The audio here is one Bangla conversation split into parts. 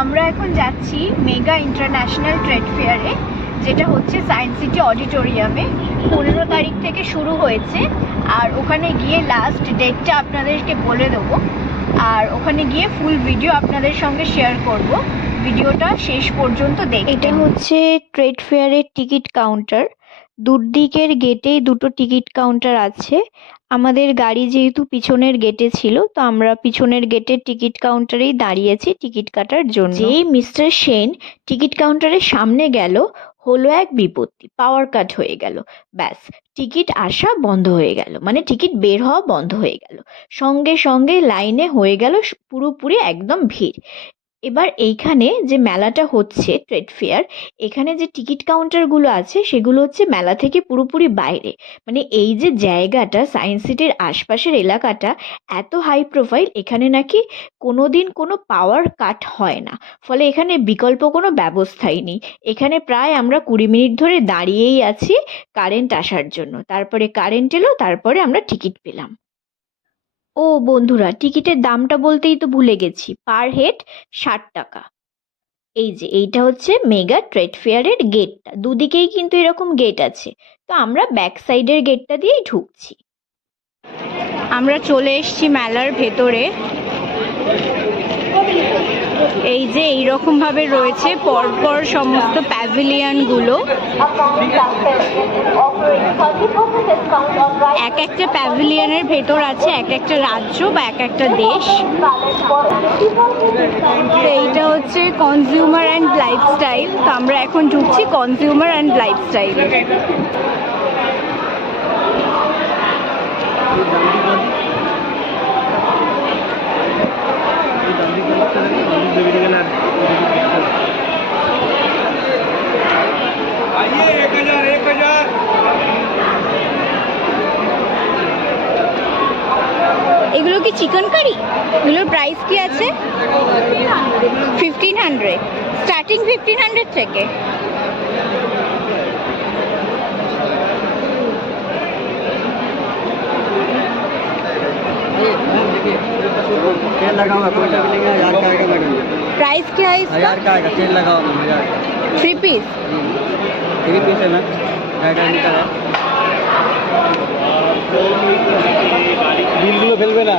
আমরা এখন যাচ্ছি মেগা ইন্টারন্যাশনাল ট্রেড ফেয়ারে, যেটা হচ্ছে সায়েন্স সিটি অডিটোরিয়ামে। 15 তারিখ থেকে শুরু হয়েছে, আর ওখানে গিয়ে লাস্ট ডেটটা আপনাদেরকে বলে দেবো, আর ওখানে গিয়ে ফুল ভিডিও আপনাদের সঙ্গে শেয়ার করব। ভিডিওটা শেষ পর্যন্ত দেখুন। এটা হচ্ছে ট্রেড ফেয়ারের টিকিট কাউন্টার। দুদিকের গেটেই দুটো টিকিট কাউন্টার আছে। আমাদের গাড়ি যেহেতু পিছনের গেটে ছিল, তো আমরা পিছনের গেটের টিকিট কাউন্টারেই দাঁড়িয়েছি টিকিট কাটার জন্য। যেই মিস্টার সেন টিকিট কাউন্টারের সামনে গেল, হলো এক বিপত্তি, পাওয়ার কাট হয়ে গেল। ব্যাস, টিকিট আসা বন্ধ হয়ে গেল, মানে টিকিট বের হওয়া বন্ধ হয়ে গেল। সঙ্গে সঙ্গে লাইনে হয়ে গেল পুরোপুরি একদম ভিড়। এবার এইখানে যে মেলাটা হচ্ছে ট্রেড ফেয়ার, এখানে যে টিকিট কাউন্টারগুলো আছে সেগুলো হচ্ছে মেলা থেকে পুরোপুরি বাইরে। মানে এই যে জায়গাটা, সায়েন্স সিটির আশপাশের এলাকাটা এত হাই প্রোফাইল, এখানে নাকি কোনোদিন কোনো পাওয়ার কাট হয় না। ফলে এখানে বিকল্প কোনো ব্যবস্থাই নেই। এখানে প্রায় আমরা 20 মিনিট ধরে দাঁড়িয়েই আছি কারেন্ট আসার জন্য। তারপরে কারেন্ট এলো, তারপরে আমরা টিকিট পেলাম। ও বন্ধুরা, টিকিটের দামটা বলতেই তো ভুলে গেছি, পার হেড 60 টাকা। এই যে এইটা হচ্ছে মেগা ট্রেড ফেয়ারের গেটটা, দুদিকেই কিন্তু এরকম গেট আছে। তো আমরা ব্যাক সাইডের গেটটা দিয়েই ঢুকছি। আমরা চলে এসেছি মেলার ভেতরে। এই যে এইরকম ভাবে রয়েছে পরপর সমস্ত প্যাভিলিয়নগুলো। এক একটা প্যাভিলিয়নের ভেতর আছে এক একটা রাজ্য বা এক একটা দেশ। এইটা হচ্ছে কনজিউমার অ্যান্ড লাইফস্টাইল। তো আমরা এখন ঢুকছি কনজিউমার অ্যান্ড লাইফস্টাইল। এগুলো কি চিকেন কারি? এগুলোর প্রাইস কি আছে? 1500, স্টার্টিং 1500 থেকে। तेल लगा हुआ कोई सा भी लेंगे 1000 का आएगा मैडम। प्राइस क्या है इसका? 1000 का आएगा, तेल लगा हुआ मैम 1000। 3 पीस? 3 पीस है मैम, गाइड निकल है। बिल ফেলবে না।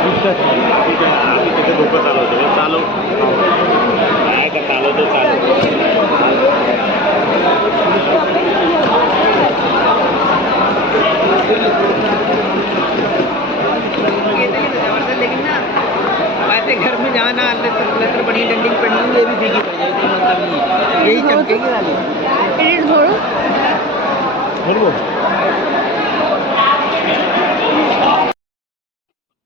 ठीक है, अभी तक धोखा चालू होतो चालू काय का चालू तो चालू। लेकिन ना वैसे घर में जाना तो बड़ी डंडिंग पड़नी, ये भी फीकी पड़ जाएगी, मतलब नहीं यही चमकेगी वाली। रेट धरो ধরবো।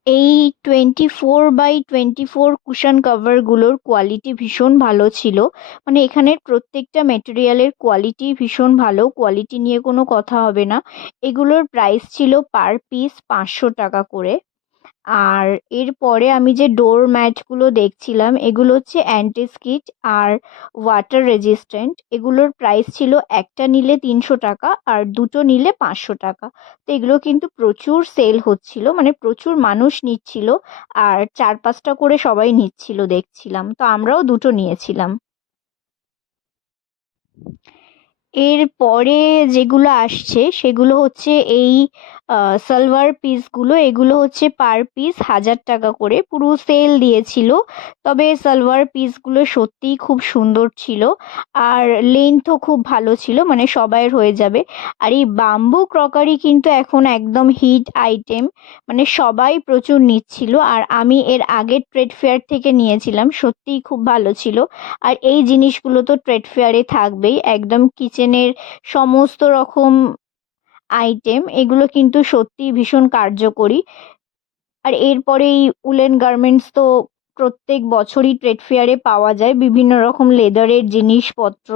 এই 24x24 কুশন কভারগুলোর কোয়ালিটি ভীষণ ভালো ছিল। মানে এখানের প্রত্যেকটা ম্যাটেরিয়ালের কোয়ালিটি ভীষণ ভালো, কোয়ালিটি নিয়ে কোনো কথা হবে না। এগুলোর প্রাইস ছিল পার পিস 500 টাকা করে। আর এরপরে আমি যে ডোর ম্যাটগুলো দেখছিলাম, এগুলো হচ্ছে অ্যান্টি স্কিড আর ওয়াটার রেজিস্ট্যান্ট। এগুলোর প্রাইস ছিল একটা নিলে 300 টাকা আর দুটো নিলে 500 টাকা। তো এগুলো কিন্তু প্রচুর সেল হচ্ছিল, মানে প্রচুর মানুষ নিচ্ছিল, আর 4-5টা করে সবাই নিচ্ছিল দেখছিলাম। তো আমরাও দুটো নিয়েছিলাম। এরপরে যেগুলো আসছে সেগুলো হচ্ছে এই সালোয়ার পিসগুলো। এগুলো হচ্ছে পার পিস 1000 টাকা করে, পুরো সেল দিয়েছিল। তবে সালোয়ার পিসগুলো সত্যিই খুব সুন্দর ছিল, আর লেন্থও খুব ভালো ছিল, মানে সবাইয়ের হয়ে যাবে। আর এই বাম্বু ক্রকারি কিন্তু এখন একদম হিট আইটেম, মানে সবাই প্রচুর নিচ্ছিল। আর আমি এর আগের ট্রেড ফেয়ার থেকে নিয়েছিলাম, সত্যিই খুব ভালো ছিল। আর এই জিনিসগুলো তো ট্রেড ফেয়ারে থাকবেই, একদম কিচেনের সমস্ত রকম আইটেম, এগুলো কিন্তু সত্যিই ভীষণ কার্যকরী। আর এরপরে এই উলেন গার্মেন্টস তো প্রত্যেক বছরই ট্রেড ফেয়ারে পাওয়া যায়, বিভিন্ন রকম লেদারের জিনিসপত্র।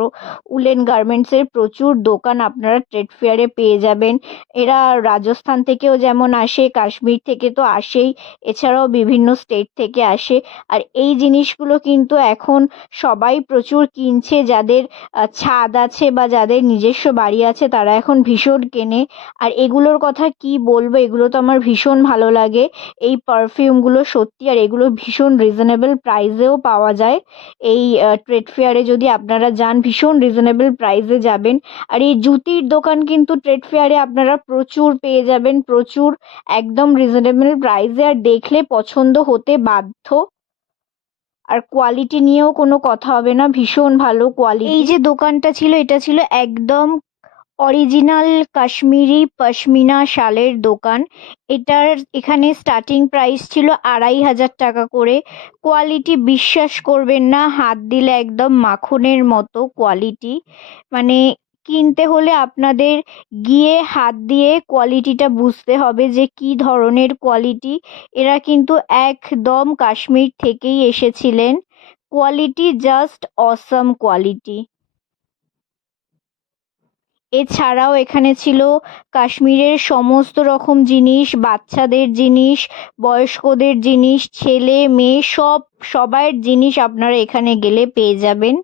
উলেন গার্মেন্টসের প্রচুর দোকান আপনারা ট্রেড ফেয়ারে পেয়ে যাবেন। এরা রাজস্থান থেকেও যেমন আসে, কাশ্মীর থেকে তো আসেই, এছাড়াও বিভিন্ন স্টেট থেকে আসে। আর এই জিনিসগুলো কিন্তু এখন সবাই প্রচুর কিনছে, যাদের ছাদ আছে বা যাদের নিজস্ব বাড়ি আছে তারা এখন ভীষণ কেনে। আর এগুলোর কথা কি বলবো, এগুলো তো আমার ভীষণ ভালো লাগে, এই পারফিউমগুলো সত্যি। আর এগুলো ভীষণ রিজনেবল প্রাইসেও পাওয়া যায়। এই ট্রেড ফেয়ারে যদি আপনারা যান ভীষণ রিজনেবল প্রাইসে যাবেন। আর এই জুতির দোকান কিন্তু ট্রেড ফেয়ারে আপনারা প্রচুর পেয়ে যাবেন, প্রচুর, একদম রিজনেবল প্রাইসে, আর দেখলে পছন্দ হতে বাধ্য। আর কোয়ালিটি নিয়েও কোনো কথা হবে না, ভীষণ ভালো কোয়ালিটি। এই যে দোকানটা ছিল এটা ছিল একদম অরিজিনাল কাশ্মীরি পশমিনা শালের দোকান। এটার এখানে স্টার্টিং প্রাইস ছিল 2500 টাকা করে। কোয়ালিটি বিশ্বাস করবেন না, হাত দিলে একদম মাখনের মতো কোয়ালিটি। মানে কিনতে হলে আপনাদের গিয়ে হাত দিয়ে কোয়ালিটিটা বুঝতে হবে যে কি ধরনের কোয়ালিটি। এরা কিন্তু একদম কাশ্মীর থেকেই এসেছিলেন। Quality just awesome quality. এছাড়াও এখানে ছিল কাশ্মীরের সমস্ত রকম জিনিস, বাচ্চাদের জিনিস, বয়স্কদের জিনিস, ছেলে মেয়ে সবার জিনিস আপনারা এখানে গেলে পেয়ে যাবেন।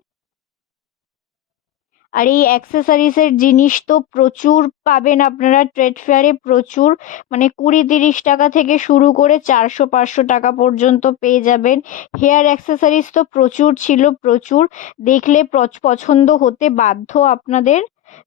আর এই অ্যাক্সেসরিজের জিনিস তো প্রচুর পাবেন আপনারা ট্রেড ফেয়ারে, প্রচুর, মানে 20-30 টাকা থেকে শুরু করে 400-500 টাকা পর্যন্ত পেয়ে যাবেন। হেয়ার অ্যাক্সেসরিজ তো প্রচুর ছিল, প্রচুর, দেখলে পছন্দ হতে বাধ্য আপনাদের।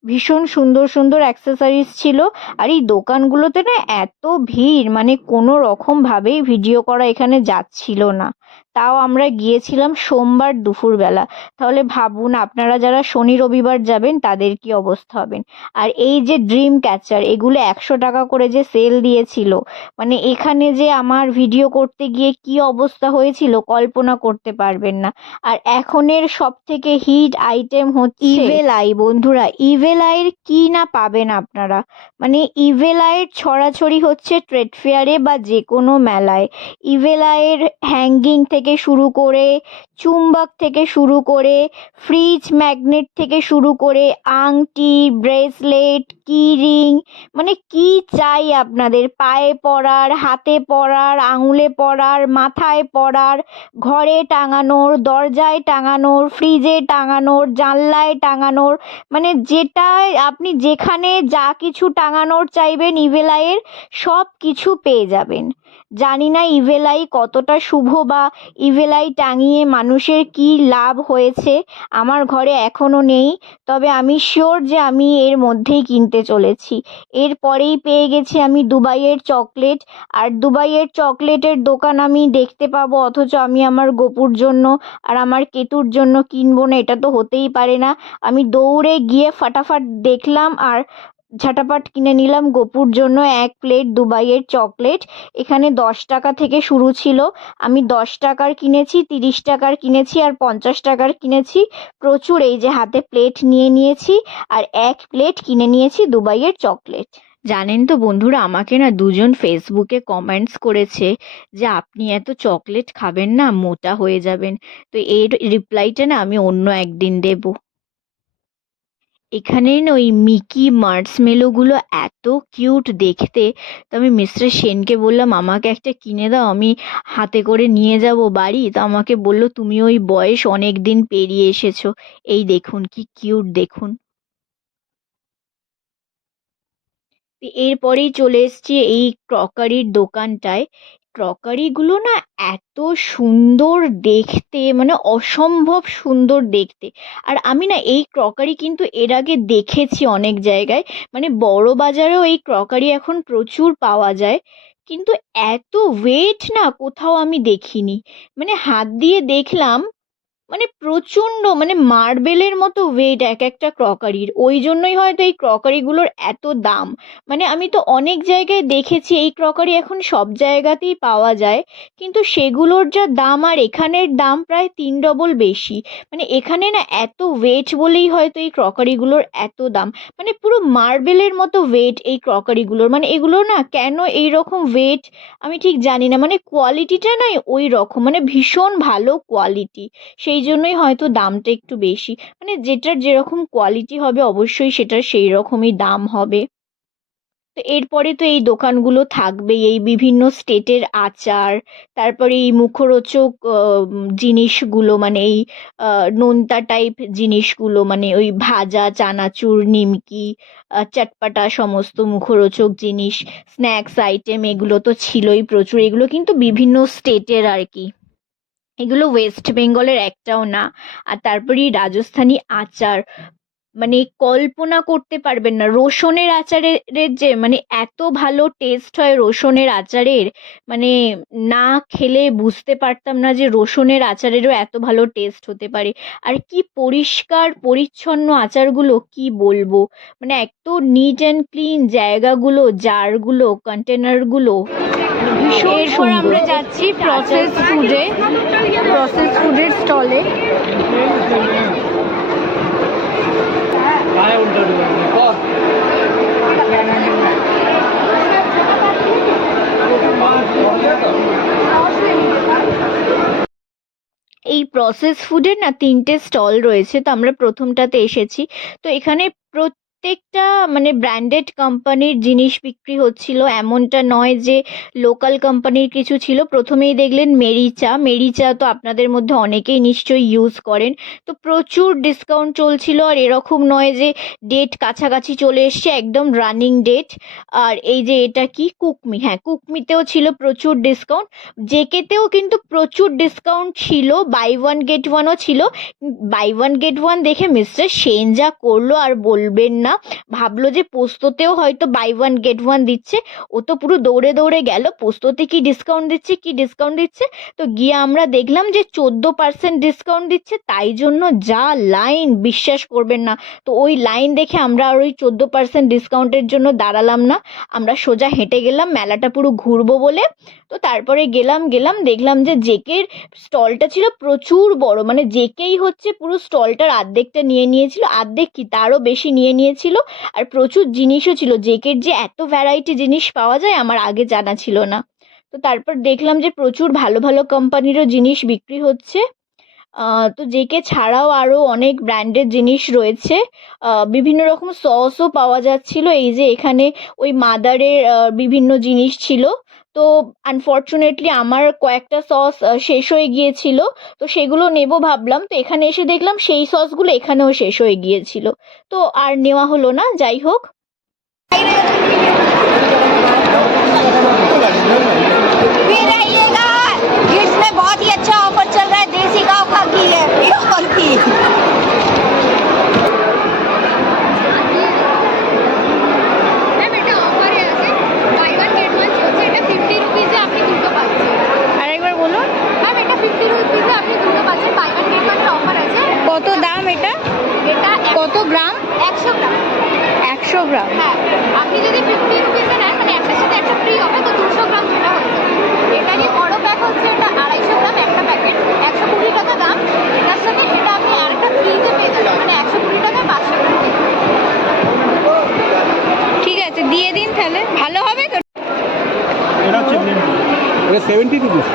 ভীষণ সুন্দর সুন্দর অ্যাক্সেসরিজ ছিল। আর এই দোকানগুলোতে না এত ভিড়, মানে কোনো রকম ভাবেই ভিডিও করা এখানে যাচ্ছিল না। তাও আমরা গিয়েছিলাম সোমবার দুপুরবেলা। তাহলে ভাবুন আপনারা যারা শনি রবিবার যাবেন তাদের কি অবস্থা হবেন। আর এই যে ড্রিম ক্যাচার, এগুলো 100 টাকা করে যে সেল দিয়েছিল, মানে এখানে যে আমার ভিডিও করতে গিয়ে কি অবস্থা হয়েছিল কল্পনা করতে পারবেন না। আর এখনের সব থেকে হিট আইটেম হচ্ছে ইভেল আই। বন্ধুরা, ইভেল আইয়ের কি না পাবেন আপনারা, মানে ইভেল আইয়ের ছড়াছড়ি হচ্ছে ট্রেড ফেয়ারে বা যে কোনো মেলায়। ইভেল আইয়ের হ্যাঙ্গিং থেকে শুরু করে, চুম্বক থেকে শুরু করে, ফ্রিজ ম্যাগনেট থেকে শুরু করে, আংটি, ব্রেসলেট, কি রিং, মানে কি চাই আপনাদের, পায়ে পরার, হাতে পরার, আঙুলে পরার, মাথায় পরার, ঘরে টাঙানোর, দরজায় টাঙানোর, ফ্রিজে টাঙানোর, জানলায় টাঙানোর, মানে যেটা আপনি যেখানে যা কিছু টাঙানোর চাইবেন ইভেল আইয়ের সব কিছু পেয়ে যাবেন। জানি না ইভেল আই কতটা শুভ বা ইভেল আই টাঙিয়ে মানুষের কি লাভ হয়েছে, আমার ঘরে এখনো নেই, তবে আমি শিওর যে আমি এর মধ্যেই কিনতে চলেছি। এরপরেই পেয়ে গেছি আমি দুবাইয়ের চকলেট। আর দুবাইয়ের চকলেটের দোকান আমি দেখতে পাবো অথচ আমি আমার গপুর জন্য আর আমার কেতুর জন্য কিনবো না, এটা তো হতেই পারে না। আমি দৌড়ে গিয়ে ফাটাফাট দেখলাম আর ঝাটাপাট কিনে নিলাম গপুর জন্য 1 প্লেট দুবাইয়ের চকলেট। এখানে 10 টাকা থেকে শুরু ছিল, আমি 10 টাকার কিনেছি, 30 টাকার কিনেছি আর 50 টাকার কিনেছি। প্রচুর, এই যে হাতে প্লেট নিয়ে নিয়েছি আর 1 প্লেট কিনে নিয়েছি দুবাইয়ের চকলেট। জানেন তো বন্ধুরা, আমাকে না দুজন ফেসবুকে কমেন্টস করেছে যে আপনি এত চকলেট খাবেন না, মোটা হয়ে যাবেন। তো এর রিপ্লাইটা না আমি অন্য একদিন দেব। এখানে না ওই মিকি মার্শমেলোগুলো এত কিউট দেখতে, তো আমি মিস্টার সেনকে বললাম আমাকে একটা কিনে দাও, আমি হাতে করে নিয়ে যাব বাড়ি। তো আমাকে বলল তুমি ওই বয়স অনেক দিন পেরিয়ে এসেছো। এই দেখুন কি কিউট, দেখুন। তো এরপরেই চলে এসেছি এই ক্রকারির দোকানটায়। ক্রকারিগুলো না এত সুন্দর দেখতে, মানে অসম্ভব সুন্দর দেখতে। আর আমি না এই ক্রকারি কিন্তু এর আগে দেখেছি অনেক জায়গায়, মানে বড় বাজারেও এই ক্রকারি এখন প্রচুর পাওয়া যায়, কিন্তু এত ওয়েট না কোথাও আমি দেখিনি। মানে হাত দিয়ে দেখলাম, মানে প্রচণ্ড, মানে মার্বেলের মতো ওয়েট এক একটা ক্রকারির, ওই জন্যই হয়তো এই ক্রকারিগুলোর এত দাম। মানে আমি তো অনেক জায়গায় দেখেছি এই ক্রকারি এখন সব জায়গাতেই পাওয়া যায়, কিন্তু সেগুলোর যা দাম আর এখানের দাম প্রায় 3 ডবল বেশি। মানে এখানে না এত ওয়েট বলেই হয়তো এই ক্রকারিগুলোর এত দাম, মানে পুরো মার্বেলের মতো ওয়েট এই ক্রকারিগুলোর। মানে এগুলো না কেন এই রকম ওয়েট আমি ঠিক জানি না, মানে কোয়ালিটিটা নয় ওই রকম, মানে ভীষণ ভালো কোয়ালিটি, সেই জন্যই হয়তো দামটা একটু বেশি। মানে যেটার যেরকম কোয়ালিটি হবে অবশ্যই সেটার সেই রকমই দাম হবে। তো এরপরে তো এই দোকানগুলো থাকবেই, এই বিভিন্ন স্টেটের আচার, তারপরে এই মুখরোচক জিনিসগুলো, মানে এই নোনতা টাইপ জিনিসগুলো, মানে ওই ভাজা চানাচুর, নিমকি, চটপাটা সমস্ত মুখরোচক জিনিস, স্ন্যাক্স আইটেম, এগুলো তো ছিলই প্রচুর। এগুলো কিন্তু বিভিন্ন স্টেটের আর কি। এগুলো ওয়েস্ট বেঙ্গলের একটাও না। আর তারপরে রাজস্থানি আচার, মানে কল্পনা করতে পারবেন না রসুনের আচারের যে মানে এত ভালো টেস্ট হয় রসুনের আচারের, মানে না খেলে বুঝতে পারতাম না যে রসুনের আচারেরও এত ভালো টেস্ট হতে পারে। আর কি পরিষ্কার পরিচ্ছন্ন আচারগুলো, কি বলবো, মানে এত নিট অ্যান্ড ক্লিন জায়গাগুলো, জারগুলো, কন্টেনারগুলো, ভীষণ সুন্দর। এরপর আমরা যাচ্ছি প্রসেস ফুডের স্টলে। এই প্রসেস ফুডের না 3টে স্টল রয়েছে, তো আমরা প্রথমটাতে এসেছি। তো এখানে প্রত্যেকটা মানে ব্র্যান্ডেড কোম্পানির জিনিস বিক্রি হচ্ছিল, এমনটা নয় যে লোকাল কোম্পানির কিছু ছিল। প্রথমেই দেখলেন মেরিচা তো আপনাদের মধ্যে অনেকেই নিশ্চয়ই ইউজ করেন। তো প্রচুর ডিসকাউন্ট চলছিল, আর এরকম নয় যে ডেট কাছাকাছি চলে এসছে, একদম রানিং ডেট। আর এই যে এটা কি কুকমি, হ্যাঁ কুকমিতেও ছিল প্রচুর ডিসকাউন্ট। জেকেতেও কিন্তু প্রচুর ডিসকাউন্ট ছিল, বাই ওয়ান গেট ওয়ানও ছিল। বাই ওয়ান গেট ওয়ান দেখে মিস্টার সেন যা করলো আর বলবেন না, ভাবলো যে পোস্ততেও হয়তো বাই ওয়ান গেট ওয়ান দিচ্ছে, ও তো পুরো দৌড়ে দৌড়ে গেল পোস্ততে কি ডিসকাউন্ট দিচ্ছে। তো গিয়ে আমরা দেখলাম যে 14% ডিসকাউন্ট দিচ্ছে, তাই জন্য যা লাইন বিশ্বাস করবেন না। তো ওই লাইন দেখে আমরা আর ওই 14% ডিসকাউন্টের জন্য দাঁড়ালাম না, আমরা সোজা হেঁটে গেলাম মেলাটা পুরো ঘুরবো বলে। তো তারপরে গেলাম দেখলাম যে জেকের স্টলটা ছিল প্রচুর বড়, মানে জেকেই হচ্ছে পুরো স্টলটার অর্ধেকটা নিয়ে নিয়েছিল, অর্ধেক কি তারও বেশি নিয়ে নিয়েছিল। আর প্রচুর জিনিসও ছিল, জেকের যে এত ভ্যারাইটি জিনিস পাওয়া যায় আমার আগে জানা ছিল না। তো তারপর দেখলাম যে প্রচুর ভালো ভালো কোম্পানিরও জিনিস বিক্রি হচ্ছে। তো জেকে ছাড়াও আরও অনেক ব্র্যান্ডের জিনিস রয়েছে, বিভিন্ন রকম সসও পাওয়া যাচ্ছিল। এই যে এখানে ওই মাদারের বিভিন্ন জিনিস ছিল, তো আনফর্চুনেটলি আমার কয়েকটা সস শেষ হয়ে গিয়েছিল, তো সেগুলো নেব ভাবলাম। তো এখানে এসে দেখলাম সেই সসগুলো এখানেও শেষ হয়ে গিয়েছিল, তো আর নেওয়া হলো না। যাই হোক, फिर आइएगा, किड्स में बहुत ही अच्छा ऑफर चल रहा है, देसी गाँव का घी है प्योर घी। আরেকবার বলুন। ম্যাম এটা 50 রুপিসে আপনি দুটো পাচ্ছেন, বাই ওয়ান গেট ওয়ানের অফার আছে। কত দাম এটা? এটা কত গ্রাম? 100 গ্রাম। 100 গ্রাম। হ্যাঁ, আপনি যদি 50 রুপিসে নেন মানে একটার সাথে একটা ফ্রি হবে, তো 200 গ্রাম সেটা হয়ে যাবে। এটারই বড় প্যাক হচ্ছে এটা 250 গ্রাম একটা প্যাকেট, 120 টাকা দাম। এটার সাথে এটা আপনি আরেকটা ফ্রিতে পেয়ে যাবেন, মানে 120 টাকায় 500 গ্রাম। ঠিক আছে, দিয়ে দিন তাহলে, ভালো হবে তো। এটা হচ্ছে গ্রিন টি, এটা 70 রুপিস।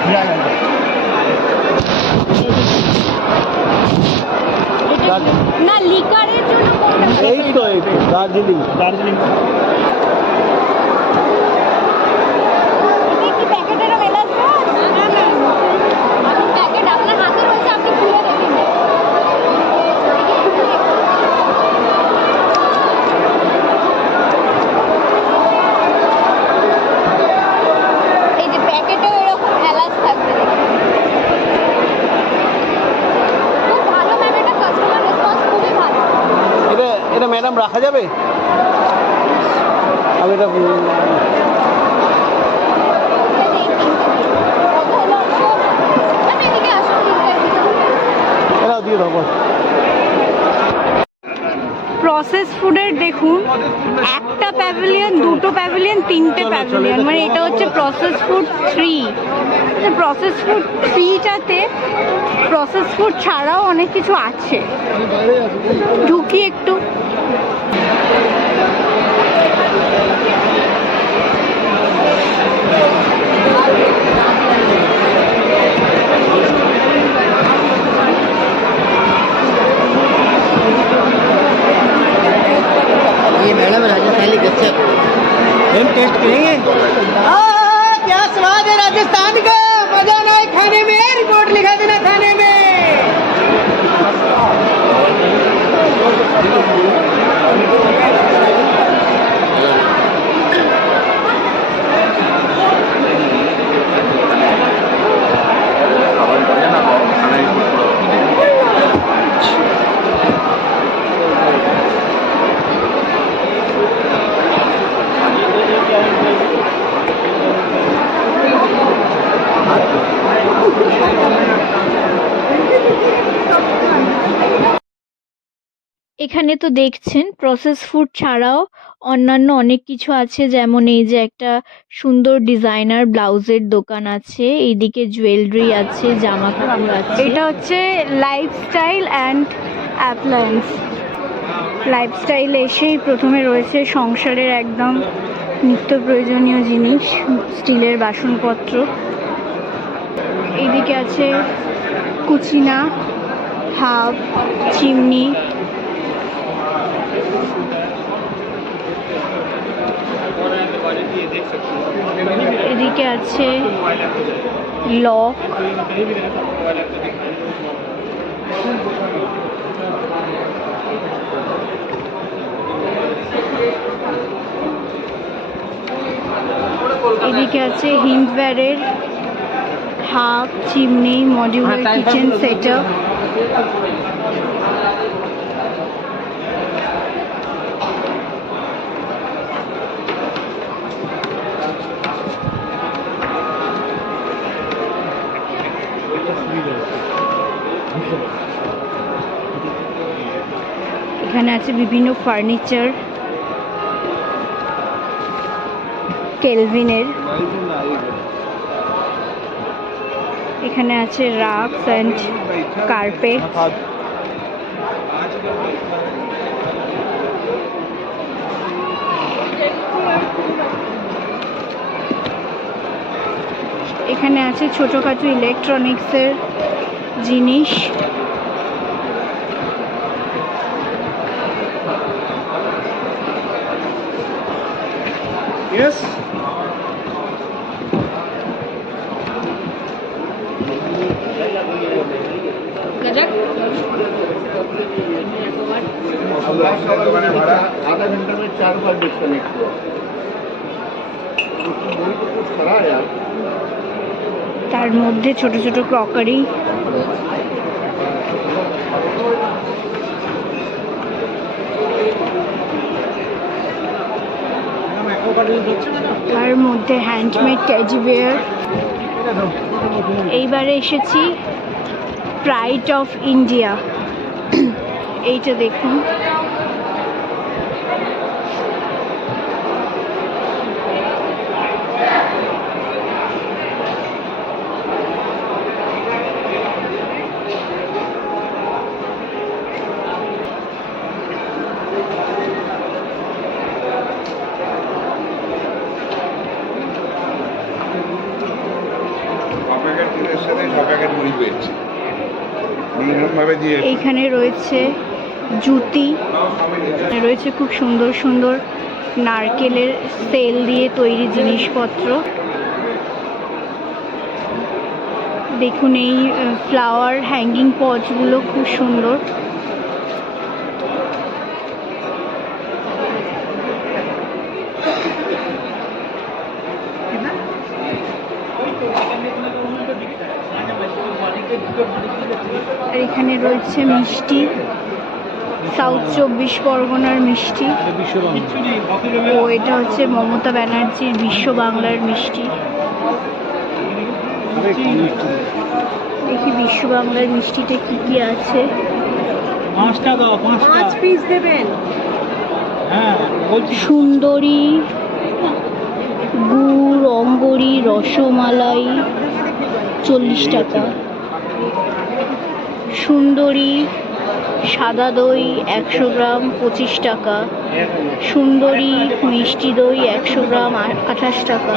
না লিকারের জন্য কোনটা? এই তো দার্জিলিং এটা কি প্যাকেটেরও মেলাস? আপনি প্যাকেট আপনার হাতে রয়েছে, আপনি খুলে দেখুন। এই যে প্যাকেটেও এরকম এলাচ থাকবে। খুব ভালো ম্যাম, এটা কাস্টমার রেসপন্স খুবই ভালো। এটা ম্যাডাম রাখা যাবে? আমি এটা ম্যাম এদিকে আসুন, এটাও দিয়ে দেবো। প্রসেস ফুডের দেখুন, একটা প্যাভিলিয়ন, দুটো প্যাভিলিয়ন, 3টে প্যাভিলিয়ন, মানে এটা হচ্ছে প্রসেস ফুড 3। প্রসেস ফুড 3টাতে প্রসেস ফুড ছাড়াও অনেক কিছু আছে, ঢুকি একটু। ये मैडम राजस्थानी कच्चा हम टेस्ट करेंगे। क्या स्वाद है राजस्थान का, मजा ना है खाने में, रिपोर्ट लिखा देना खाने में। এখানে তো দেখছেন প্রসেস ফুড ছাড়াও অন্যান্য অনেক কিছু আছে, যেমন এই যে একটা সুন্দর ডিজাইনার ব্লাউজের দোকান আছে, এইদিকে জুয়েলারি আছে, জামা কাপড় আছে। এটা হচ্ছে লাইফস্টাইল অ্যান্ড অ্যাপ্লায়েন্স। লাইফস্টাইল এসেই প্রথমে রয়েছে সংসারের একদম নিত্য প্রয়োজনীয় জিনিস, স্টিলের বাসনপত্র। এইদিকে আছে কুচিনা, ভাপ, চিমনি। এদিকে আছে লক। এদিকে আছে হিন্ডওয়্যারের হাফ, চিমনি, মডিউলার কিচেন সেটআপ। এখানে আছে বিভিন্ন ফার্নিচার কেলভিনের। এখানে আছে রাগস অ্যান্ড কার্পেট। এখানে আছে ছোটখাটো ইলেকট্রনিক্সের জিনিস। Yes. आधा घंटा में 4 बार डिस्कनेक्ट हुआ। कुछ करा यार। তার মধ্যে ছোট ছোট ক্রকারি। তার মধ্যে হ্যান্ডমেড টেডি বিয়ার। এইবারে এসেছি প্রাইড অফ ইন্ডিয়া। এইটা দেখুন, এইখানে রয়েছে জুতি, রয়েছে খুব সুন্দর সুন্দর নারকেলের তেল দিয়ে তৈরি জিনিসপত্র। দেখুন এই ফ্লাওয়ার হ্যাঙ্গিং পটগুলো খুব সুন্দর। আর এখানে রয়েছে মিষ্টি, সাউথ 24 পরগনার মিষ্টি। ও এটা হচ্ছে মমতা ব্যানার্জির বিশ্ব বাংলার মিষ্টি। দেখি বিশ্ব বাংলার মিষ্টিতে কি কি আছে। 5টা দাও, 5 পিস দেবেন। হ্যাঁ বলছি। সুন্দরী, গুড়, অঙ্গরি, রসমালাই 40 টাকা। সুন্দরী সাদা দই 100 গ্রাম 25 টাকা। সুন্দরী মিষ্টি দই 100 গ্রাম 28 টাকা।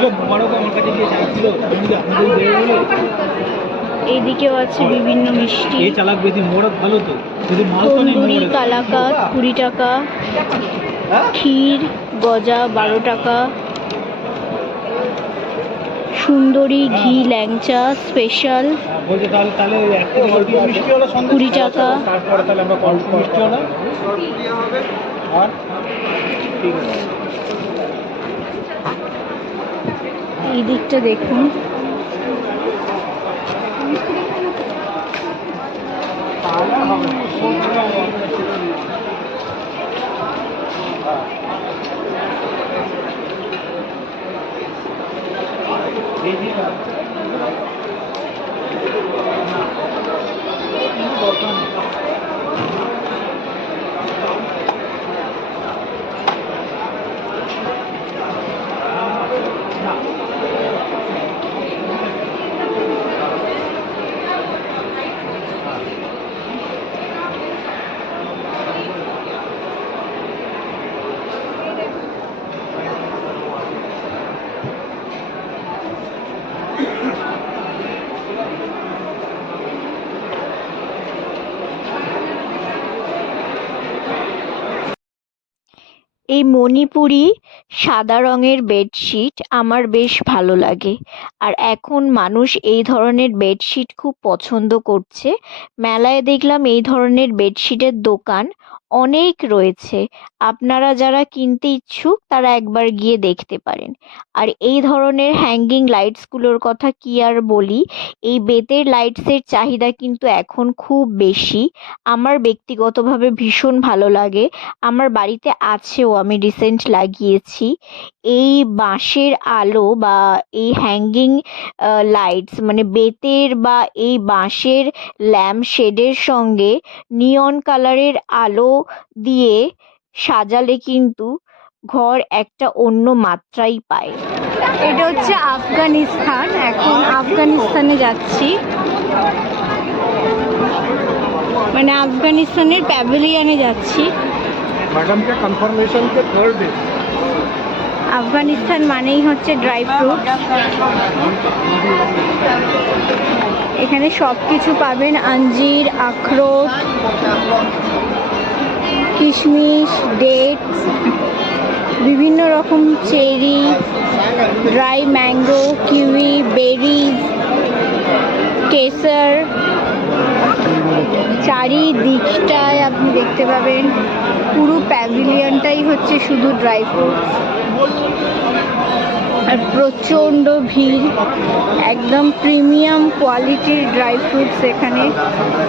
এইদিকেও আছে বিভিন্ন মিষ্টি। তন্দুরি কালাকাত 20 টাকা। ক্ষীর গজা 12 টাকা। সুন্দরী ঘি ল্যাংচা স্পেশাল 20 টাকা। এই দিকটা দেখুন, এই মণিপুরি সাদা রঙের বেডশিট আমার বেশ ভালো লাগে। আর এখন মানুষ এই ধরনের বেডশিট খুব পছন্দ করছে। মেলায় দেখলাম এই ধরনের বেডশিটের দোকান অনেক রয়েছে। আপনারা যারা কিনতে ইচ্ছুক তারা একবার গিয়ে দেখতে পারেন। আর এই ধরনের হ্যাঙ্গিং লাইটসগুলোর কথা কি আর বলি, এই বেতের লাইটসের চাহিদা কিন্তু এখন খুব বেশি। আমার ব্যক্তিগতভাবে ভীষণ ভালো লাগে। আমার বাড়িতে আছেও, আমি রিসেন্ট লাগিয়েছি। এই বাঁশের আলো বা এই হ্যাঙ্গিং লাইটস মানে বেতের বা এই বাঁশের ল্যাম্প শেডের সঙ্গে নিয়ন কালারের আলো দিয়ে সাজালে কিন্তু ঘর একটা অন্য মাত্রাই পায়। এটা হচ্ছে আফগানিস্তান, এখন আফগানিস্তানে যাচ্ছি, মানে আফগানিস্তানের প্যাভিলিয়নে যাচ্ছি। मैडम के कंफर्मेशन के थर्ड डे আফগানিস্তান মানেই হচ্ছে ড্রাই ফ্রুট। এখানে সব কিছু পাবেন, আঞ্জির, আখরোট, কিশমিশ, ডেটস, বিভিন্ন রকম cherry, dry mango, kiwi, berries, কেসার। চারিদিকটায় আপনি দেখতে পাবেন পুরো প্যাভিলিয়নটাই হচ্ছে শুধু ড্রাই ফ্রুটস। আর প্রচণ্ড ভিড়, একদম প্রিমিয়াম কোয়ালিটির ড্রাই ফ্রুটস। এখানে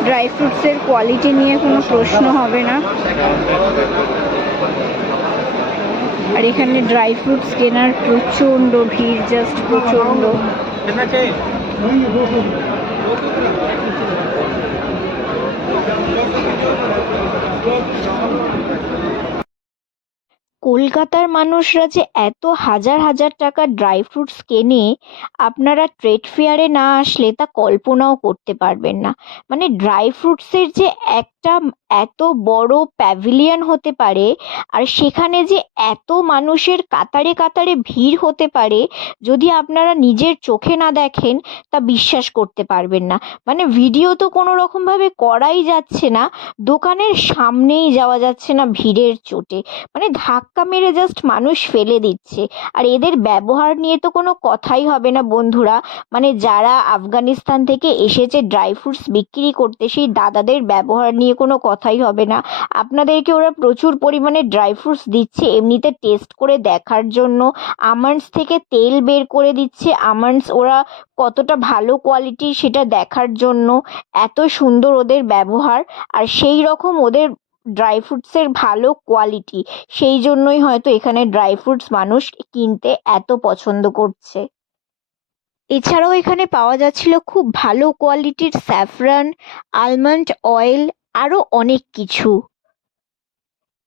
ড্রাই ফ্রুটসের কোয়ালিটি নিয়ে কোনো প্রশ্ন হবে না। আর এখানে ড্রাই ফ্রুটস কেনার প্রচণ্ড ভিড়, জাস্ট প্রচণ্ড। কলকাতার মানুষরা যে এত হাজার হাজার টাকার ড্রাই ফ্রুটস কেনে, আপনারা ট্রেড ফেয়ারে না আসলে তা কল্পনাও করতে পারবেন না। মানে ড্রাই ফ্রুটসের যে একটা এত বড় প্যাভিলিয়ন হতে পারে, আর সেখানে যে এত মানুষের কাতারে কাতারে ভিড় হতে পারে, যদি আপনারা নিজের চোখে না দেখেন তা বিশ্বাস করতে পারবেন না। মানে ভিডিও তো কোনো রকমভাবে করাই যাচ্ছে না, দোকানের সামনেই যাওয়া যাচ্ছে না ভিড়ের চোটে। মানে ধাক্কা মেরে জাস্ট মানুষ ফেলে দিচ্ছে। আর এদের ব্যবহার নিয়ে তো কোনো কথাই হবে না বন্ধুরা। মানে যারা আফগানিস্তান থেকে এসেছে ড্রাই ফ্রুটস বিক্রি করতে, সেই দাদাদের ব্যবহার নিয়ে কোনো কথাই হবে না। আপনাদেরকে ওরা প্রচুর পরিমাণে ড্রাই ফ্রুটস দিচ্ছে এমনিতে টেস্ট করে দেখার জন্য। আমন্ডস থেকে তেল বের করে দিচ্ছে, আমন্ডস ওরা কতটা ভালো কোয়ালিটির সেটা দেখার জন্য। এত সুন্দর ওদের ব্যবহার, আর সেই রকম ওদের ড্রাই ফ্রুটসের ভালো কোয়ালিটি, সেই জন্যই হয়তো এখানে ড্রাই ফ্রুটস মানুষ কিনতে এত পছন্দ করছে। এছাড়াও এখানে পাওয়া যাচ্ছিল খুব ভালো কোয়ালিটির স্যাফরান, আলমন্ড অয়েল, আরও অনেক কিছু।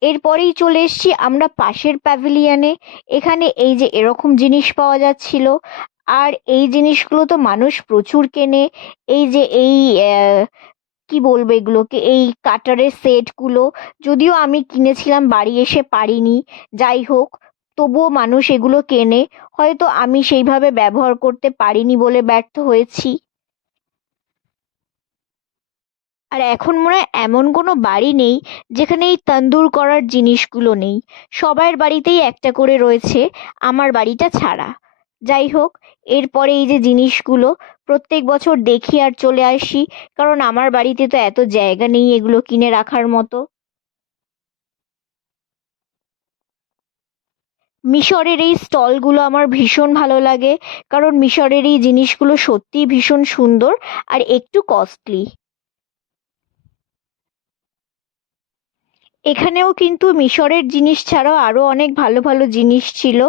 এরপরেই চলে এসেছি আমরা পাশের প্যাভিলিয়নে। এখানে এই যে এরকম জিনিস পাওয়া যাচ্ছিল, আর এই জিনিসগুলো তো মানুষ প্রচুর কেনে। এই যে এই কি বলবো এগুলোকে, এই কাটারের সেটগুলো, যদিও আমি কিনেছিলাম বাড়ি এসে পারিনি, যাই হোক তবুও মানুষ এগুলো কেনে। হয়তো আমি সেইভাবে ব্যবহার করতে পারিনি বলে ব্যর্থ হয়েছি। আর এখন মনে হয় এমন কোনো বাড়ি নেই যেখানে এই তন্দুর করার জিনিসগুলো নেই। সবার বাড়িতেই একটা করে রয়েছে, আমার বাড়িটা ছাড়া। যাই হোক, এরপরে এই যে জিনিসগুলো প্রত্যেক বছর দেখি আর চলে আসি, কারণ আমার বাড়িতে তো এত জায়গা নেই এগুলো কিনে রাখার মতো। মিশরের এই স্টলগুলো আমার ভীষণ ভালো লাগে, কারণ মিশরের এই জিনিসগুলো সত্যিই ভীষণ সুন্দর আর একটু কস্টলি। এখানেও কিন্তু মিশরের জিনিস ছাড়াও আরও অনেক ভালো ভালো জিনিস ছিল।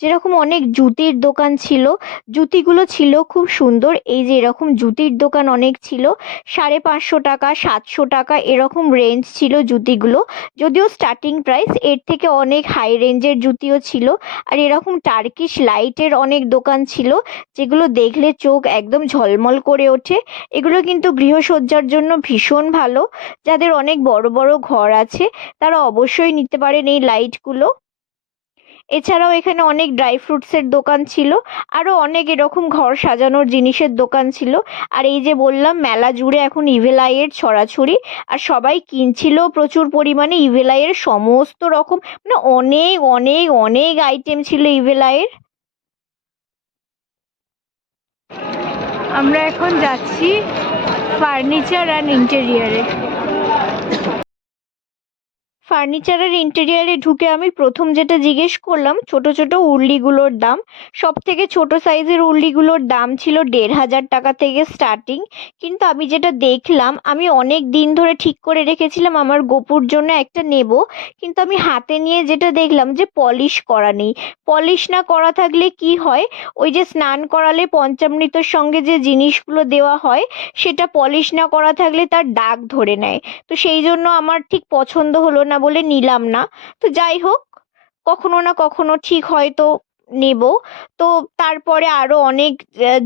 যেরকম অনেক জুতির দোকান ছিল, জুতিগুলো ছিল খুব সুন্দর। এই যে এরকম জুতির দোকান অনেক ছিল, 550 টাকা 700 টাকা এরকম রেঞ্জ ছিল জুতিগুলো। যদিও স্টার্টিং প্রাইস, এর থেকে অনেক হাই রেঞ্জের জুতিও ছিল। আর এরকম টার্কিশ লাইটের অনেক দোকান ছিল, যেগুলো দেখলে চোখ একদম ঝলমল করে ওঠে। এগুলো কিন্তু গৃহসজ্জার জন্য ভীষণ ভালো। যাদের অনেক বড় বড় ঘর আছে তারা অবশ্যই নিতে পারেন এই লাইটগুলো। এছাড়াও এখানে অনেক ড্রাই ফ্রুটসের দোকান ছিল, আরও অনেক এরকম ঘর সাজানোর জিনিসের দোকান ছিল। আর এই যে বললাম, মেলা জুড়ে এখন ইভিল আইয়ের ছড়াছড়ি, আর সবাই কিনছিল প্রচুর পরিমাণে ইভিল আইয়ের সমস্ত রকম, মানে অনেক অনেক অনেক আইটেম ছিল ইভিল আইয়ের। আমরা এখন যাচ্ছি ফার্নিচার অ্যান্ড ইন্টেরিয়ারে। ফার্নিচার আর ইন্টেরিয়ারে ঢুকে আমি প্রথম যেটা জিজ্ঞেস করলাম, ছোট ছোট উর্লিগুলোর দাম। সব থেকে ছোট সাইজের উর্লিগুলোর দাম ছিল 1,500 টাকা থেকে স্টার্টিং। কিন্তু আমি যেটা দেখলাম, আমি অনেক দিন ধরে ঠিক করে রেখেছিলাম আমার গোপুর জন্য একটা নেব, কিন্তু আমি হাতে নিয়ে যেটা দেখলাম যে পলিশ করা নেই। পলিশ না করা থাকলে কি হয়, ওই যে স্নান করালে পঞ্চামৃতর সঙ্গে যে জিনিসগুলো দেওয়া হয়, সেটা পলিশ না করা থাকলে তার দাগ ধরে নেয়। তো সেই জন্য আমার ঠিক পছন্দ হলো না বলে নিলাম না। তো যাই হোক, কখনো না কখনো ঠিক হয়তো নেব। তো তারপরে আরো অনেক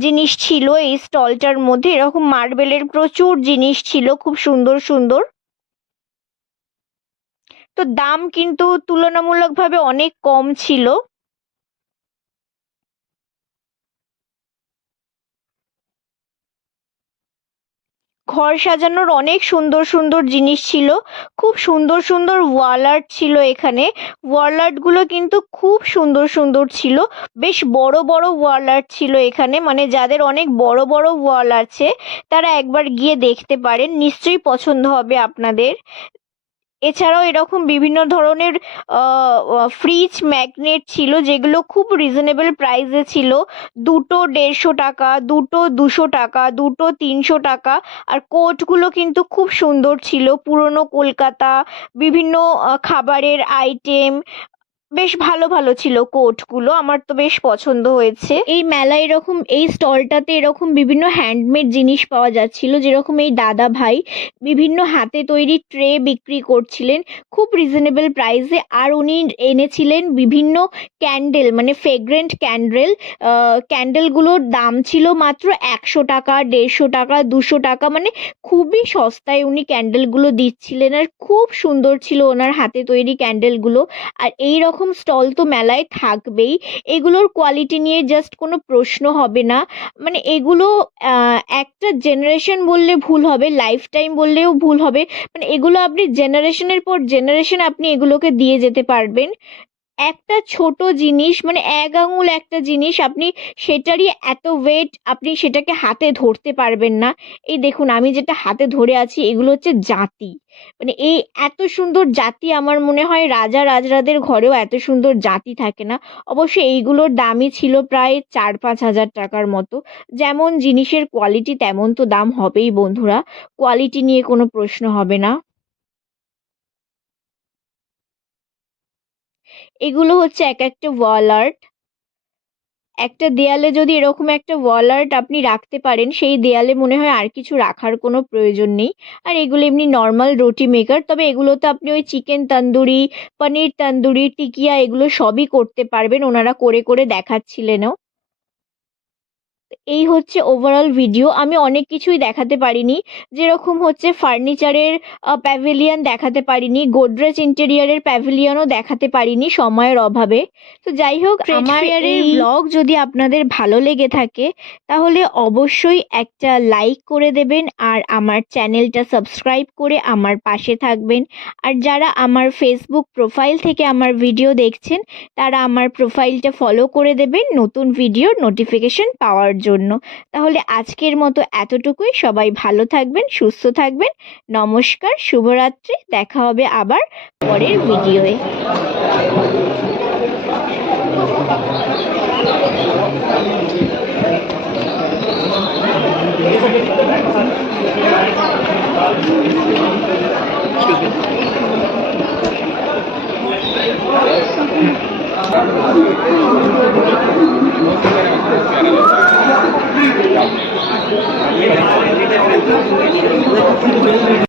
জিনিস ছিল এই স্টলটার মধ্যে, এরকম মার্বেলের প্রচুর জিনিস ছিল, খুব সুন্দর সুন্দর। তো দাম কিন্তু তুলনামূলকভাবে অনেক কম ছিল। ঘর সাজানোর অনেক সুন্দর সুন্দর জিনিস ছিল, খুব সুন্দর সুন্দর ওয়াল আর্ট ছিল এখানে। ওয়াল আর্টগুলো কিন্তু খুব সুন্দর সুন্দর ছিল, বেশ বড় বড় ওয়াল আর্ট ছিল এখানে, মানে যাদের অনেক বড় বড় ওয়াল আছে তারা একবার গিয়ে দেখতে পারেন, নিশ্চয়ই পছন্দ হবে আপনাদের। এছাড়াও এরকম বিভিন্ন ধরনের ফ্রিজ ম্যাগনেট ছিল, যেগুলো খুব রিজনেবল প্রাইসে ছিল। দুটো 150 টাকা, দুটো 200 টাকা, দুটো 300 টাকা। আর কোটগুলো কিন্তু খুব সুন্দর ছিল, পুরনো কলকাতা, বিভিন্ন খাবারের আইটেম, বেশ ভালো ভালো ছিল কোটগুলো, আমার তো বেশ পছন্দ হয়েছে। এই মেলায় এরকম, এই স্টলটাতে এরকম বিভিন্ন হ্যান্ডমেড জিনিস পাওয়া যাচ্ছিল, যেরকম এই দাদা ভাই বিভিন্ন হাতে তৈরি ট্রে বিক্রি করছিলেন খুব রিজনেবল প্রাইসে। আর উনি এনেছিলেন বিভিন্ন ক্যান্ডেল, মানে ফ্রেগ্রেন্ট ক্যান্ডেল। ক্যান্ডেলগুলোর দাম ছিল মাত্র 100 টাকা, 150 টাকা, 200 টাকা, মানে খুবই সস্তায় উনি ক্যান্ডেলগুলো দিচ্ছিলেন। আর খুব সুন্দর ছিল ওনার হাতে তৈরি ক্যান্ডেলগুলো। আর এই রকম স্টল তো মেলায় থাকবেই, এগুলোর কোয়ালিটি নিয়ে জাস্ট কোনো প্রশ্ন হবে না। মানে এগুলো একটা জেনারেশন বললে ভুল হবে, লাইফ টাইম বললেও ভুল হবে, মানে এগুলো আপনি জেনারেশনের পর জেনারেশন আপনি এগুলোকে দিয়ে যেতে পারবেন। একটা ছোট জিনিস, মানে 1 আঙুল একটা জিনিস, আপনি সেটারই এত ওয়েট, আপনি সেটাকে হাতে ধরতে পারবেন না। এই দেখুন, আমি যেটা হাতে ধরে আছি এগুলো হচ্ছে জাতি, মানে এই এত সুন্দর জাতি আমার মনে হয় রাজা রাজরাদের ঘরেও এত সুন্দর জাতি থাকে না। অবশ্য এইগুলোর দামই ছিল প্রায় 4-5 হাজার টাকার মতো। যেমন জিনিসের কোয়ালিটি তেমন তো দাম হবেই বন্ধুরা, কোয়ালিটি নিয়ে কোনো প্রশ্ন হবে না। এগুলো হচ্ছে এক একটা ওয়াল আর্ট। একটা দেয়ালে যদি এরকম একটা ওয়াল আর্ট আপনি রাখতে পারেন, সেই দেয়ালে মনে হয় আর কিছু রাখার কোনো প্রয়োজন নেই। আর এগুলো এমনি নর্মাল রুটি মেকার, তবে এগুলোতে আপনি ওই চিকেন তন্দুরি, পনির তন্দুরি, টিকিয়া এগুলো সবই করতে পারবেন, ওনারা করে করে দেখাচ্ছিলেনও। এই হচ্ছে ওভারঅল ভিডিও। আমি অনেক কিছুই দেখাতে পারিনি, যেরকম হচ্ছে ফার্নিচারের প্যাভিলিয়ন দেখাতে পারিনি, গোদরেজ ইন্টেরিয়ারের প্যাভিলিয়নও দেখাতে পারিনি সময়ের অভাবে। তো যাই হোক, আমার এই ব্লগ যদি আপনাদের ভালো লেগে থাকে তাহলে অবশ্যই একটা লাইক করে দেবেন, আর আমার চ্যানেলটা সাবস্ক্রাইব করে আমার পাশে থাকবেন। আর যারা আমার ফেসবুক প্রোফাইল থেকে আমার ভিডিও দেখছেন তারা আমার প্রোফাইলটা ফলো করে দেবেন নতুন ভিডিওর নোটিফিকেশন পাওয়ার জন্য। তাহলে আজকের মতো এতটুকুই। সবাই ভালো থাকবেন, সুস্থ থাকবেন। নমস্কার, শুভরাত্রি। দেখা হবে আবার পরের ভিডিওয়ে।